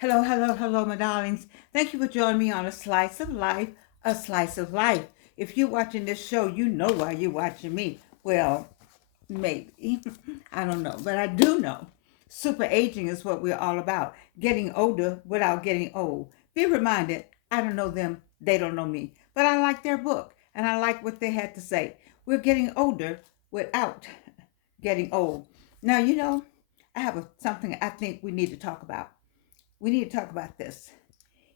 Hello, hello, hello, my darlings. Thank you for joining me on A Slice of Life, A Slice of Life. If you're watching this show, you know why you're watching me. Well, maybe. I don't know, but I do know. Super aging is what we're all about. Getting older without getting old. Be reminded, I don't know them, they don't know me. But I like their book and I like what they had to say. We're getting older without getting old. Now, I have something I think we need to talk about. We need to talk about this.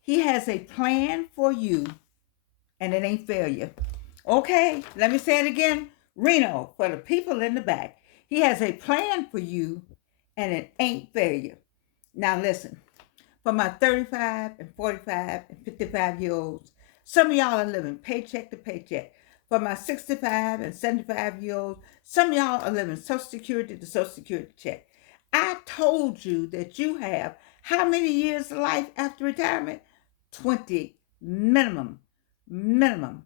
He has a plan for you, and it ain't failure. Okay, let me say it again. Reno, for the people in the back. He has a plan for you, and it ain't failure. Now, listen, for my 35 and 45 and 55-year olds, some of y'all are living paycheck to paycheck. For my 65 and 75-year olds, some of y'all are living Social Security to Social Security check. I told you that you have how many years of life after retirement? 20 minimum, minimum,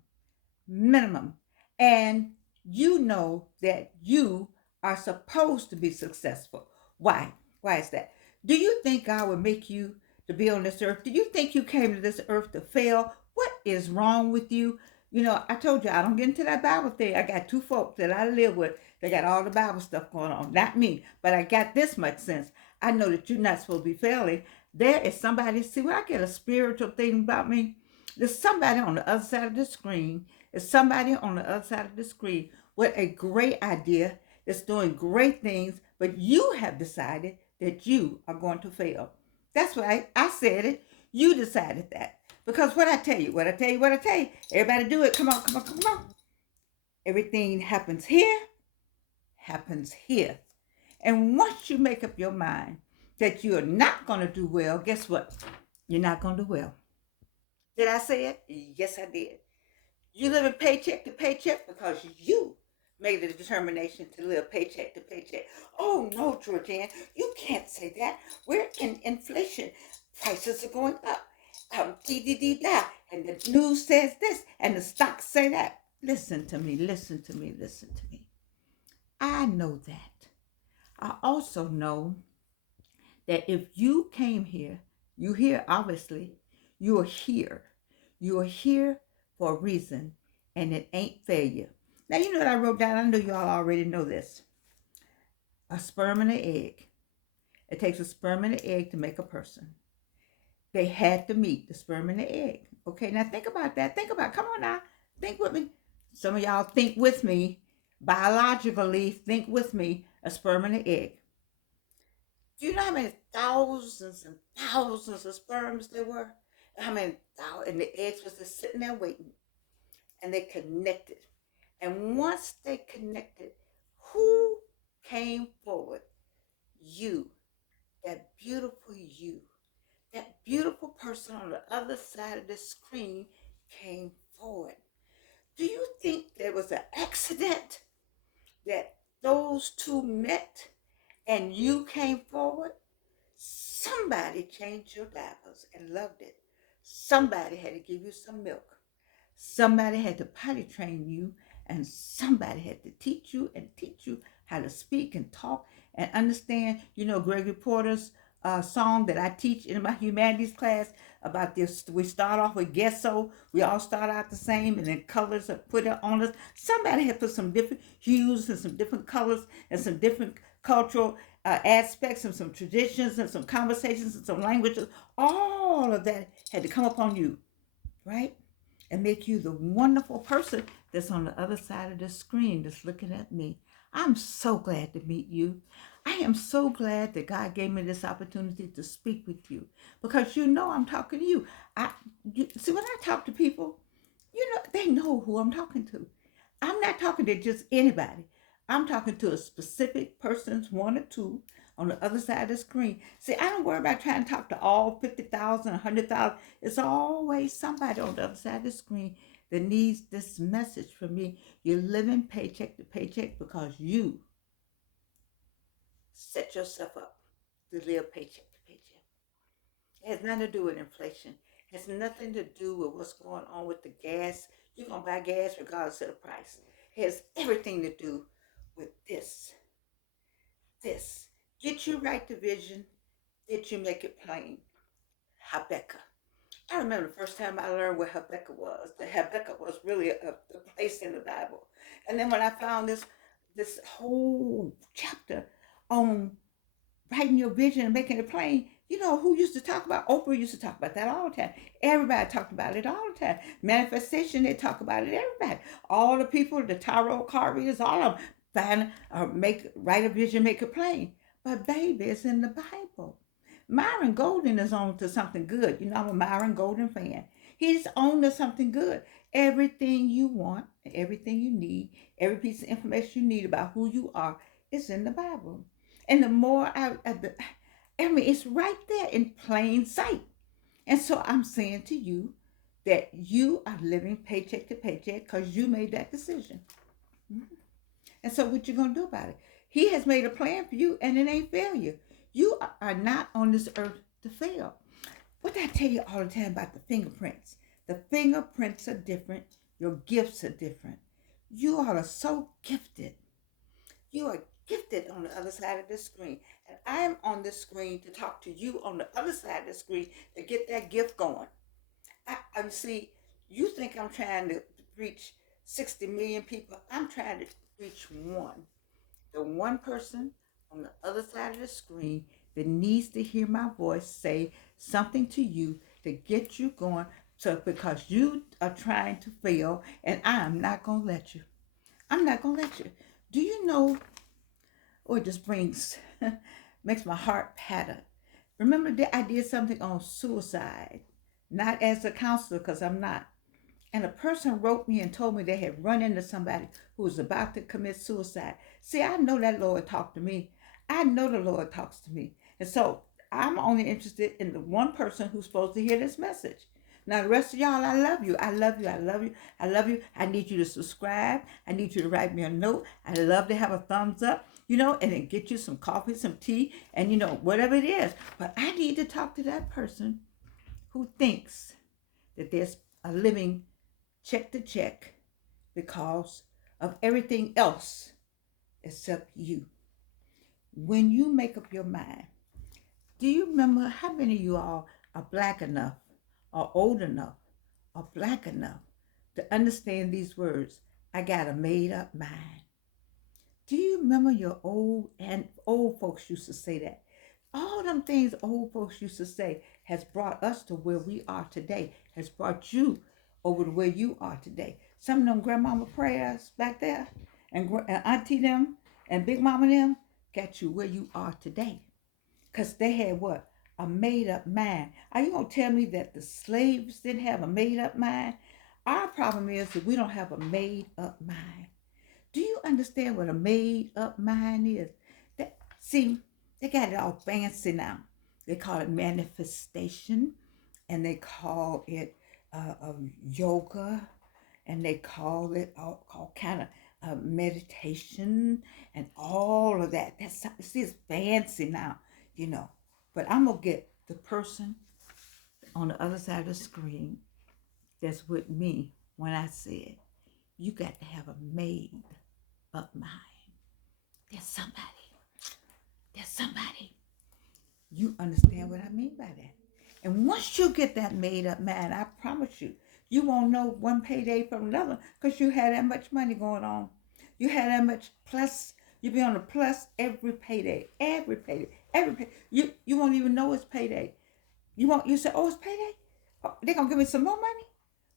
minimum. And you know that you are supposed to be successful. Why? Why is that? Do you think God would make you to be on this earth? Do you think you came to this earth to fail? What is wrong with you? I told you I don't get into that Bible thing. I got two folks that I live with. They got all the Bible stuff going on. Not me, but I got this much sense. I know that you're not supposed to be failing. There is somebody. See, when I get a spiritual thing about me, there's somebody on the other side of the screen. There's somebody on the other side of the screen with a great idea that's doing great things, but you have decided that you are going to fail. That's right. I said it. You decided that. Because what I tell you, what I tell you, what I tell you, everybody do it. Come on, come on, come on. Everything happens here. And once you make up your mind that you're not going to do well, guess what? You're not going to do well. Did I say it? Yes, I did. You live in paycheck to paycheck because you made the determination to live paycheck to paycheck. Oh no, Georgianne, you can't say that. We're in inflation. Prices are going up. Dee dee dee da. And the news says this, and the stocks say that. Listen to me, listen to me, listen to me. I know that. I also know that if you came here, you here obviously, you are here. You are here for a reason, and it ain't failure. Now you know what I wrote down. I know y'all already know this. A sperm and an egg. It takes a sperm and an egg to make a person. They had to meet the sperm and the egg. Okay, now think about that. Think about. Come on now, think with me. Some of y'all think with me. Biologically, think with me. A sperm and an egg. Do you know how many thousands and thousands of sperms there were? How many thousands, and the eggs was just sitting there waiting, and they connected. And once they connected, who came forward? You, that beautiful you, that beautiful person on the other side of the screen came forward. Do you think there was an accident that those two met and you came forward? Somebody changed your diapers and loved it. Somebody had to give you some milk. Somebody had to potty train you, and somebody had to teach you how to speak and talk and understand. Gregory Porter's song that I teach in my humanities class about this. We start off with gesso. We all start out the same, and then colors are put on us. Somebody had put some different hues and some different colors and some different cultural aspects and some traditions and some conversations and some languages. All of that had to come upon you, right? And make you the wonderful person that's on the other side of the screen that's looking at me. I'm so glad to meet you. I am so glad that God gave me this opportunity to speak with you because I'm talking to you. See, when I talk to people, they know who I'm talking to. I'm not talking to just anybody. I'm talking to a specific person's one or two on the other side of the screen. See, I don't worry about trying to talk to all 50,000, 100,000. It's always somebody on the other side of the screen that needs this message from me. You're living paycheck to paycheck because you set yourself up to live paycheck to paycheck. It has nothing to do with inflation. It has nothing to do with what's going on with the gas. You're going to buy gas regardless of the price. It has everything to do with this. This. Did you write the vision? Did you make it plain? Habakkuk. I remember the first time I learned what Habakkuk was. The Habakkuk was really a place in the Bible. And then when I found this whole chapter on writing your vision and making it plain, you know who used to talk about? Oprah used to talk about that all the time. Everybody talked about it all the time. Manifestation, they talk about it. Everybody, all the people, the tarot card readers, all of them find write a vision, make it plain. But baby, it's in the Bible. Myron Golden is on to something good. You know, I'm a Myron Golden fan. He's on to something good. Everything you want, everything you need, every piece of information you need about who you are is in the Bible. And the more I mean, it's right there in plain sight. And so I'm saying to you that you are living paycheck to paycheck because you made that decision. Mhm. And so what you gonna do about it? He has made a plan for you, and it ain't failure. You are not on this earth to fail. What did I tell you all the time about the fingerprints? The fingerprints are different. Your gifts are different. You all are so gifted. You are gifted on the other side of this screen. And I'm on this screen to talk to you on the other side of the screen to get that gift going. I see, you think I'm trying to reach 60 million people. I'm trying to reach one. The one person on the other side of the screen that needs to hear my voice say something to you to get you going. So because you are trying to fail, and I'm not going to let you. I'm not going to let you. Do you know, or it just brings, makes my heart patter. Remember that I did something on suicide, not as a counselor, because I'm not. And a person wrote me and told me they had run into somebody who was about to commit suicide. See, I know that Lord talked to me. I know the Lord talks to me. And so I'm only interested in the one person who's supposed to hear this message. Now, the rest of y'all, I love you. I love you. I love you. I love you. I need you to subscribe. I need you to write me a note. I love to have a thumbs up, you know, and then get you some coffee, some tea, and, you know, whatever it is. But I need to talk to that person who thinks that there's a living check to check because of everything else except you. When you make up your mind, do you remember how many of you all are black enough or old enough or black enough to understand these words? I got a made up mind. Do you remember your old folks used to say that? All them things old folks used to say has brought us to where we are today, has brought you over to where you are today. Some of them grandmama prayers back there and auntie them and big mama them got you where you are today. Because they had what? A made up mind. Are you going to tell me that the slaves didn't have a made up mind? Our problem is that we don't have a made up mind. Do you understand what a made up mind is? See, they got it all fancy now. They call it manifestation, and they call it yoga, and they call it all kind of meditation and all of that. See, it's fancy now, you know. But I'm gonna get the person on the other side of the screen that's with me when I said you got to have a made up mind. There's somebody. There's somebody. You understand what I mean by that. And once you get that made up mind, I promise you, you won't know one payday from another because you had that much money going on. You had that much plus. You be on the plus every payday, every payday, every pay. You won't even know it's payday. You say, oh, it's payday. Oh, they're gonna give me some more money.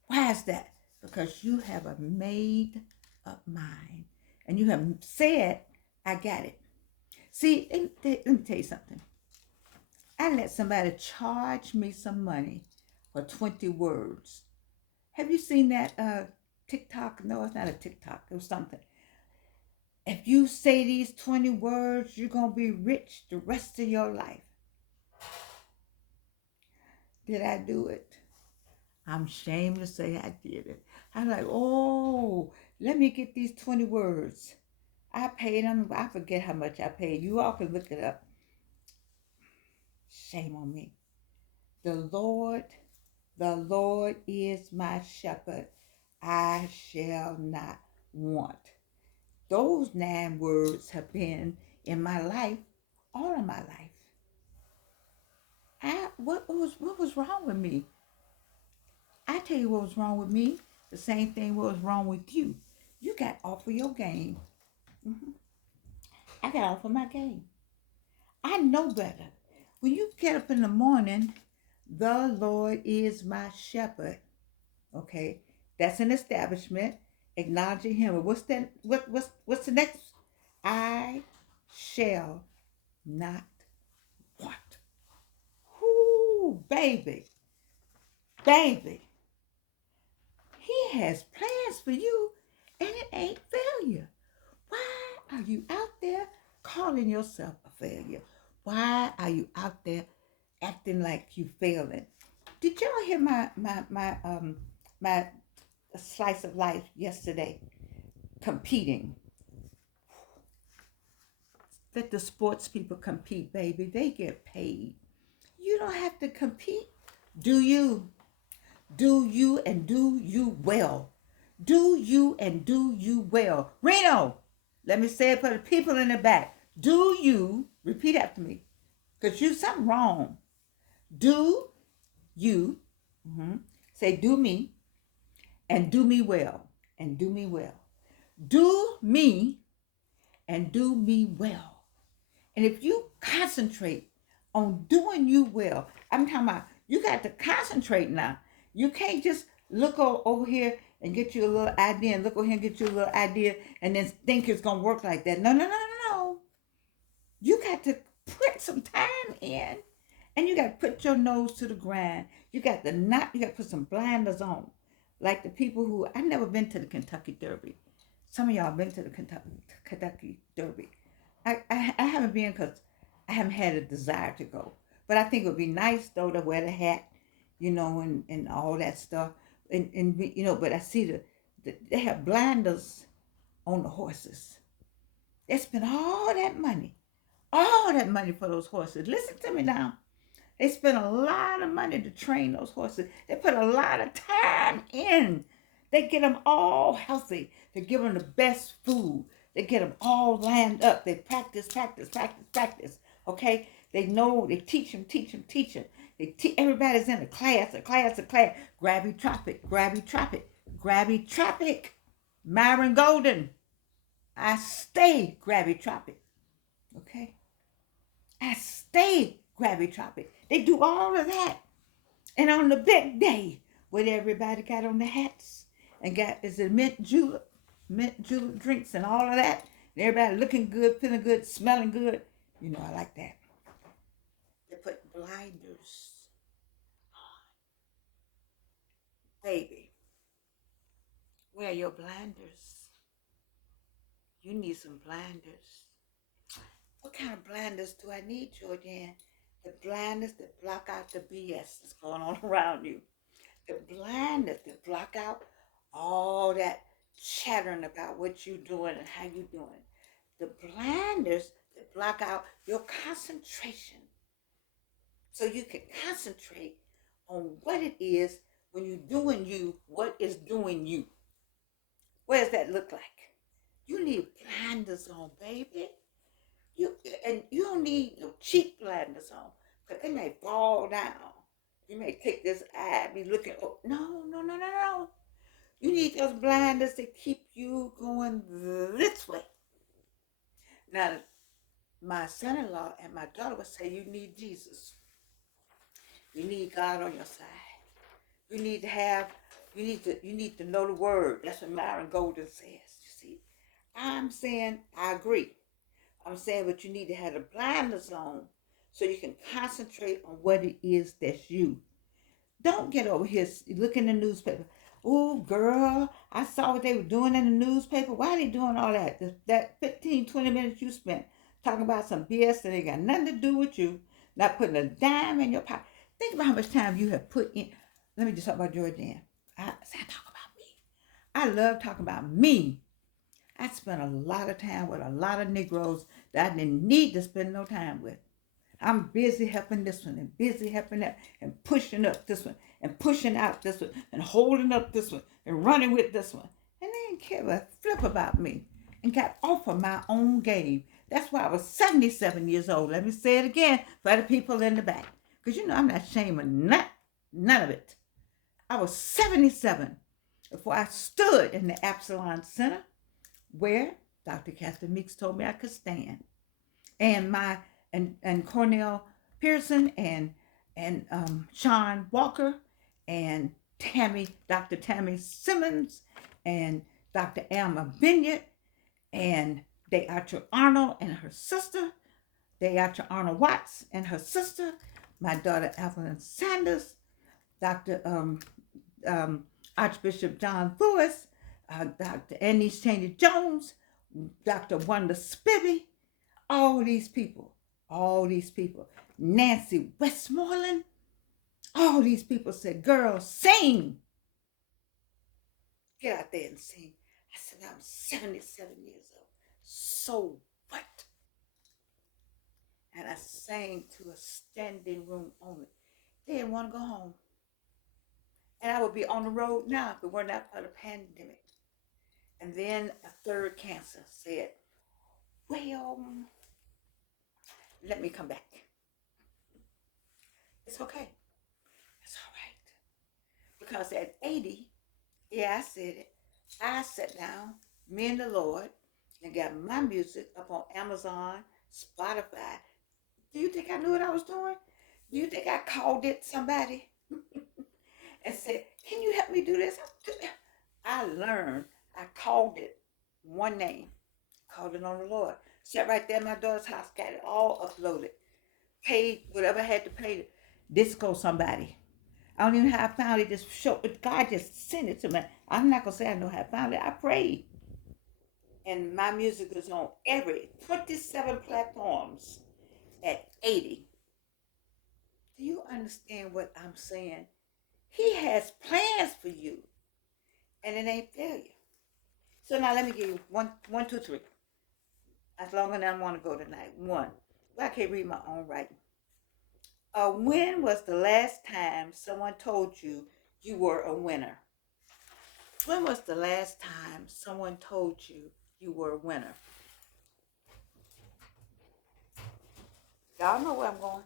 Why is that? Because you have a made up mind, and you have said, I got it. See, let me tell you something. I let somebody charge me some money for 20 words. Have you seen that TikTok? No, it's not a TikTok. It was something. If you say these 20 words, you're going to be rich the rest of your life. Did I do it? I'm ashamed to say I did it. I'm like, oh, let me get these 20 words. I paid them. I forget how much I paid. You all can look it up. Shame on me. The Lord is my shepherd. I shall not want. Those 9 words have been in my life all of my life. what was wrong with me? I tell you what was wrong with me. The same thing what was wrong with you. You got off of your game. Mhm. I got off of my game. I know better. When you get up in the morning, the Lord is my shepherd. Okay, that's an establishment. Acknowledging Him. And what's that? What's the next? I shall not want. Ooh, baby, baby. He has plans for you, and it ain't failure. Why are you out there calling yourself a failure? Why are you out there acting like you failing? Did y'all hear my slice of life yesterday? Competing. Let the sports people compete, baby. They get paid. You don't have to compete. Do you? Do you and do you well? Do you and do you well? Reno, let me say it for the people in the back. Do you, repeat after me, because you something wrong. Do you, say do me, and do me well, and do me well. Do me and do me well. And if you concentrate on doing you well, I'm talking about you got to concentrate now. You can't just look over here and get you a little idea and look over here and get you a little idea and then think it's going to work like that. No, no, no, no, no. You got to put some time in and you got to put your nose to the grind. You got to put some blinders on. Like the people who, I've never been to the Kentucky Derby. Some of y'all been to the Kentucky Derby. I haven't been because I haven't had a desire to go. But I think it would be nice though to wear the hat, and all that stuff. But I see they have blinders on the horses. They spend all that money for those horses. Listen to me now. They spend a lot of money to train those horses. They put a lot of time in. They get them all healthy. They give them the best food. They get them all lined up. They practice. Okay? They know, they teach them. Everybody's in a class. Grabby Tropic. Myron Golden. I stay Grabby Tropic. Okay? I stay Grabby Tropic. They do all of that. And on the big day, when everybody got on the hats and got mint julep drinks and all of that, and everybody looking good, feeling good, smelling good, I like that. They put blinders on. Baby, wear your blinders. You need some blinders. What kind of blinders do I need, Jordan? The blinders that block out the BS that's going on around you. The blinders that block out all that chattering about what you're doing and how you're doing. The blinders that block out your concentration. So you can concentrate on what it is when you're doing you, what is doing you. What does that look like? You need blinders on, baby. You don't need no cheap blinders on, because they may fall down. You may take this eye, be looking. Oh, no. You need those blinders to keep you going this way. Now, my son-in-law and my daughter would say you need Jesus. You need God on your side. You need to know the word. That's what Myron Golden says. You see, I'm saying I agree. I'm saying, but you need to have the blinders on so you can concentrate on what it is that's you. Don't get over here looking in the newspaper. Oh, girl, I saw what they were doing in the newspaper. Why are they doing all that? That 15, 20 minutes you spent talking about some BS that ain't got nothing to do with you, not putting a dime in your pocket. Think about how much time you have put in. Let me just talk about Jordan. I talk about me. I love talking about me. I spent a lot of time with a lot of Negroes that I didn't need to spend no time with. I'm busy helping this one and busy helping that and pushing up this one and pushing out this one and holding up this one and running with this one. And they didn't care a flip about me and got off of my own game. That's why I was 77 years old. Let me say it again for the people in the back. Because you know I'm not ashamed of none of it. I was 77 before I stood in the Absalon Center where Dr. Catherine Meeks told me I could stand. And and Cornell Pearson and Sean Walker and Dr. Tammy Simmons and Dr. Alma Vineyard and Deatra Arnold and her sister, Deatra Arnold Watts and her sister, my daughter Evelyn Sanders, Dr. Archbishop John Lewis, Dr. Annice Cheney Jones, Dr. Wanda Spivey, all these people, Nancy Westmoreland, all these people said, girl, sing. Get out there and sing. I said, I'm 77 years old. So what? And I sang to a standing room only. They didn't want to go home. And I would be on the road now if it were not for the pandemic. And then a third cancer said, well, let me come back. It's okay. It's all right. Because at 80, yeah, I said it, I sat down, me and the Lord, and got my music up on Amazon, Spotify. Do you think I knew what I was doing? Do you think I called it somebody and said, can you help me do this? I learned. I called it one name, called it on the Lord. Sat right there in my daughter's house, got it all uploaded, paid whatever I had to pay. Disco somebody. I don't even know how I found it. Just show God just sent it to me. I'm not gonna say I know how I found it. I prayed. And my music is on every 27 platforms at 80. Do you understand what I'm saying? He has plans for you. And it ain't failure. So now let me give you one, two, three. As long as I want to go tonight. One. Well, I can't read my own writing. When was the last time someone told you you were a winner? When was the last time someone told you you were a winner? Y'all know where I'm going.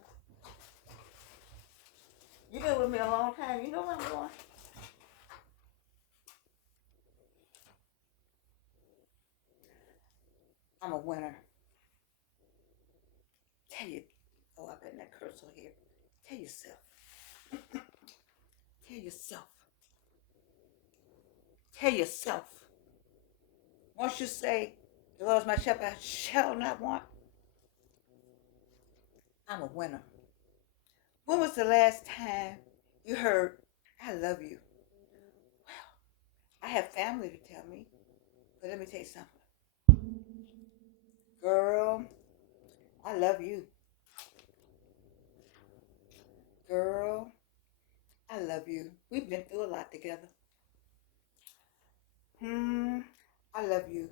You've been with me a long time. You know where I'm going. I'm a winner. Tell you. Oh, I got that cursor here. Tell yourself. Tell yourself. Tell yourself. Once you say, the Lord is my shepherd, I shall not want. I'm a winner. When was the last time you heard, I love you? Well, I have family to tell me, but let me tell you something. Girl, I love you. Girl, I love you. We've been through a lot together. I love you.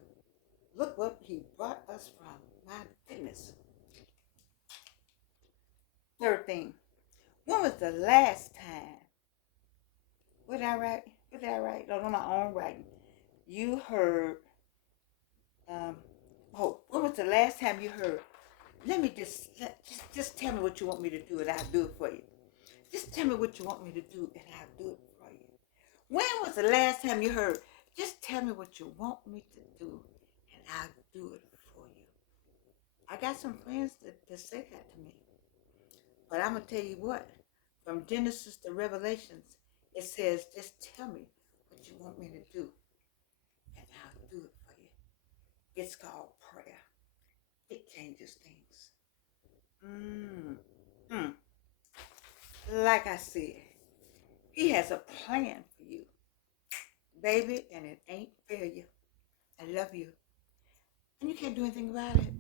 Look what he brought us from. My goodness. Third thing. When was the last time? What did I write? What did I write? No, on my own writing. You heard. When was the last time you heard? Let me just tell me what you want me to do, and I'll do it for you. Just tell me what you want me to do, and I'll do it for you. When was the last time you heard? Just tell me what you want me to do, and I'll do it for you. I got some friends that say that to me. But I'm going to tell you what. From Genesis to Revelations, it says, just tell me what you want me to do, and I'll do it for you. It's called prayer. It changes things. Like I said, he has a plan for you, baby, and it ain't failure. I love you. And you can't do anything about it.